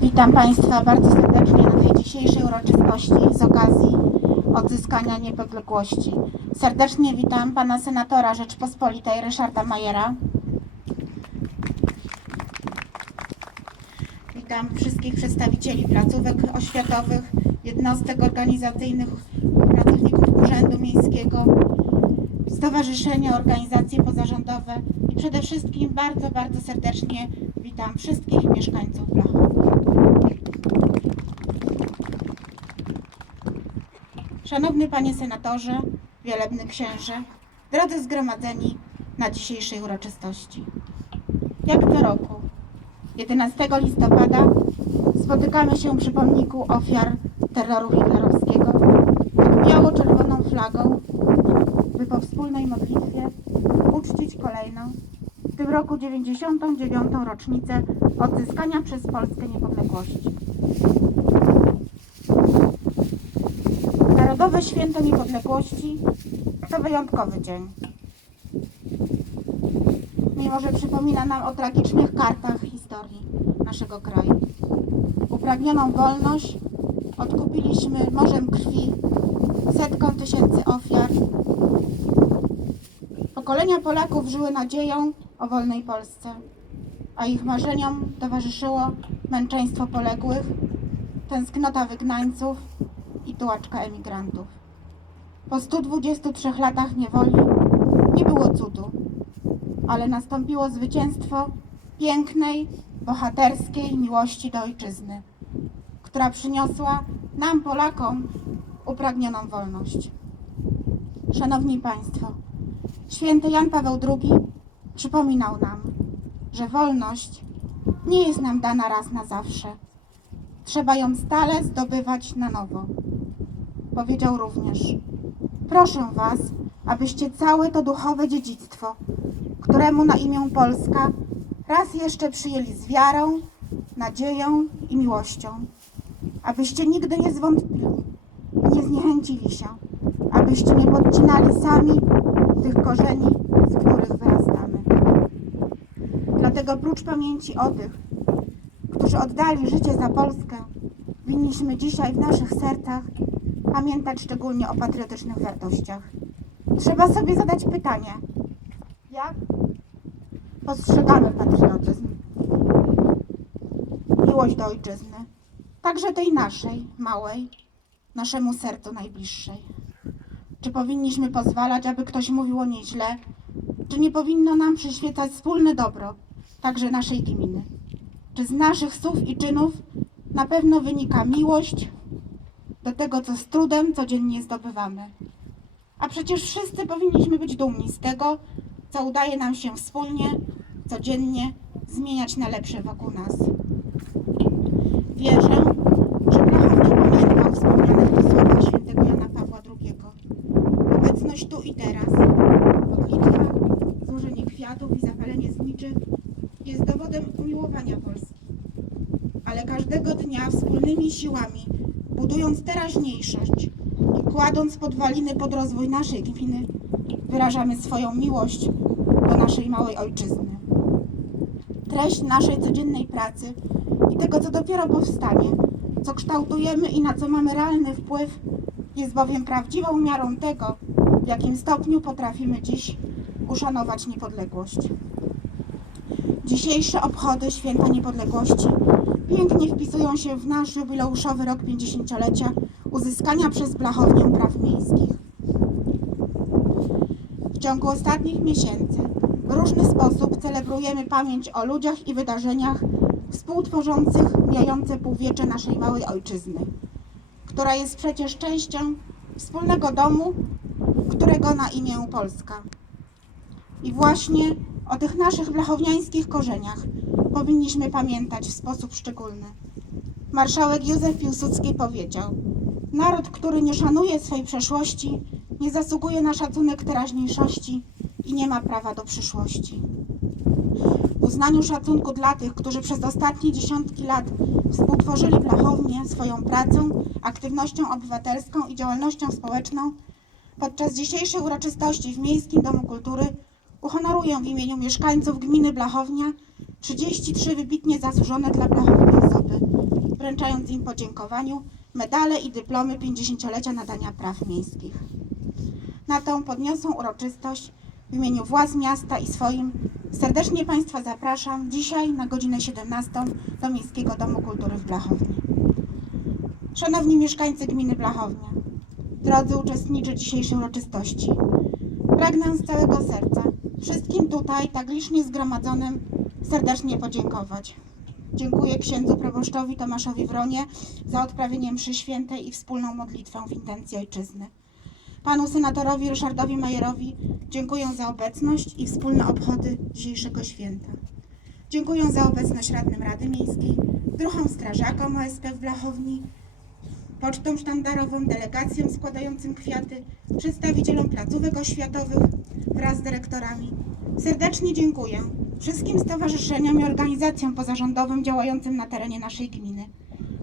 Witam Państwa bardzo serdecznie na tej dzisiejszej uroczystości z okazji odzyskania niepodległości. Serdecznie witam Pana Senatora Rzeczpospolitej Ryszarda Majera. Witam wszystkich przedstawicieli placówek oświatowych, jednostek organizacyjnych, pracowników Urzędu Miejskiego, stowarzyszenia, organizacje pozarządowe i przede wszystkim bardzo, bardzo serdecznie witam wszystkich mieszkańców Blachowa. Szanowny Panie Senatorze, Wielebny Księże, drodzy zgromadzeni na dzisiejszej uroczystości. Jak co roku, 11 listopada spotykamy się przy pomniku ofiar terroru hitlerowskiego biało-czerwoną flagą, by po wspólnej modlitwie uczcić kolejną, tym roku 99. rocznicę odzyskania przez Polskę niepodległości. Narodowe Święto Niepodległości to wyjątkowy dzień. Mimo, że przypomina nam o tragicznych kartach historii naszego kraju. Upragnioną wolność odkupiliśmy morzem krwi, setką tysięcy ofiar. Pokolenia Polaków żyły nadzieją o wolnej Polsce, a ich marzeniom towarzyszyło męczeństwo poległych, tęsknota wygnańców i tułaczka emigrantów. Po 123 latach niewoli nie było cudu, ale nastąpiło zwycięstwo pięknej, bohaterskiej miłości do ojczyzny, która przyniosła nam, Polakom, upragnioną wolność. Szanowni Państwo, święty Jan Paweł II przypominał nam, że wolność nie jest nam dana raz na zawsze. Trzeba ją stale zdobywać na nowo. Powiedział również: Proszę Was, abyście całe to duchowe dziedzictwo, któremu na imię Polska, raz jeszcze przyjęli z wiarą, nadzieją i miłością. Abyście nigdy nie zwątpili, nie zniechęcili się, abyście nie podcinali sami tych korzeni, z których wyrastamy. Dlatego prócz pamięci o tych, którzy oddali życie za Polskę, winniśmy dzisiaj w naszych sercach pamiętać szczególnie o patriotycznych wartościach. Trzeba sobie zadać pytanie, jak postrzegamy patriotyzm, miłość do ojczyzny, także tej naszej, małej, naszemu sercu najbliższej. Czy powinniśmy pozwalać, aby ktoś mówił o niej źle? Czy nie powinno nam przyświecać wspólne dobro, także naszej gminy? Czy z naszych słów i czynów na pewno wynika miłość do tego, co z trudem codziennie zdobywamy? A przecież wszyscy powinniśmy być dumni z tego, co udaje nam się wspólnie, codziennie zmieniać na lepsze wokół nas. Wierzę, że Blachowicz pamiętał wspomniane tu słowa świętego Jana Pawła II. Obecność tu i teraz, modlitwa, złożenie kwiatów i zapalenie zniczy dowodem umiłowania Polski. Ale każdego dnia wspólnymi siłami, budując teraźniejszość i kładąc podwaliny pod rozwój naszej gminy, wyrażamy swoją miłość do naszej małej ojczyzny. Treść naszej codziennej pracy i tego, co dopiero powstanie, co kształtujemy i na co mamy realny wpływ, jest bowiem prawdziwą miarą tego, w jakim stopniu potrafimy dziś uszanować niepodległość. Dzisiejsze obchody Święta Niepodległości pięknie wpisują się w nasz jubileuszowy rok 50-lecia uzyskania przez Blachownię praw miejskich. W ciągu ostatnich miesięcy w różny sposób celebrujemy pamięć o ludziach i wydarzeniach współtworzących mijające półwiecze naszej małej ojczyzny, która jest przecież częścią wspólnego domu, którego na imię Polska. I właśnie o tych naszych blachowniańskich korzeniach powinniśmy pamiętać w sposób szczególny. Marszałek Józef Piłsudski powiedział: Naród, który nie szanuje swej przeszłości, nie zasługuje na szacunek teraźniejszości i nie ma prawa do przyszłości. W uznaniu szacunku dla tych, którzy przez ostatnie dziesiątki lat współtworzyli Blachownię swoją pracą, aktywnością obywatelską i działalnością społeczną, podczas dzisiejszej uroczystości w Miejskim Domu Kultury uhonoruję w imieniu mieszkańców gminy Blachownia 33 wybitnie zasłużone dla Blachowni osoby, wręczając im podziękowaniu medale i dyplomy 50-lecia nadania praw miejskich. Na tą podniosłą uroczystość w imieniu władz miasta i swoim serdecznie Państwa zapraszam dzisiaj na godzinę 17 do Miejskiego Domu Kultury w Blachowni. Szanowni mieszkańcy gminy Blachownia, drodzy uczestniczy dzisiejszej uroczystości, pragnę z całego serca wszystkim tutaj tak licznie zgromadzonym serdecznie podziękować. Dziękuję księdzu proboszczowi Tomaszowi Wronie za odprawienie mszy świętej i wspólną modlitwę w intencji ojczyzny. Panu senatorowi Ryszardowi Majerowi dziękuję za obecność i wspólne obchody dzisiejszego święta. Dziękuję za obecność radnym Rady Miejskiej, druhom strażakom OSP w Blachowni, pocztą sztandarową, delegacjom składającym kwiaty, przedstawicielom placówek oświatowych wraz z dyrektorami. Serdecznie dziękuję wszystkim stowarzyszeniom i organizacjom pozarządowym działającym na terenie naszej gminy,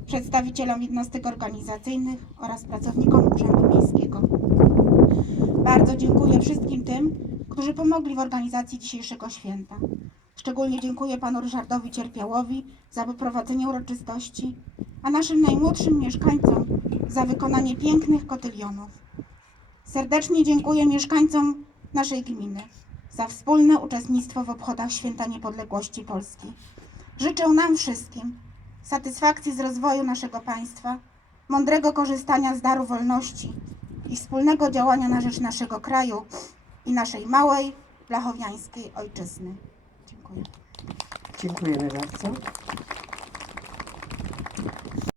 przedstawicielom jednostek organizacyjnych oraz pracownikom Urzędu Miejskiego. Bardzo dziękuję wszystkim tym, którzy pomogli w organizacji dzisiejszego święta. Szczególnie dziękuję panu Ryszardowi Cierpiałowi za poprowadzenie uroczystości, a naszym najmłodszym mieszkańcom za wykonanie pięknych kotylionów. Serdecznie dziękuję mieszkańcom naszej gminy za wspólne uczestnictwo w obchodach Święta Niepodległości Polski. Życzę nam wszystkim satysfakcji z rozwoju naszego państwa, mądrego korzystania z daru wolności i wspólnego działania na rzecz naszego kraju i naszej małej, blachowiańskiej ojczyzny. Dziękuję. Dziękujemy bardzo.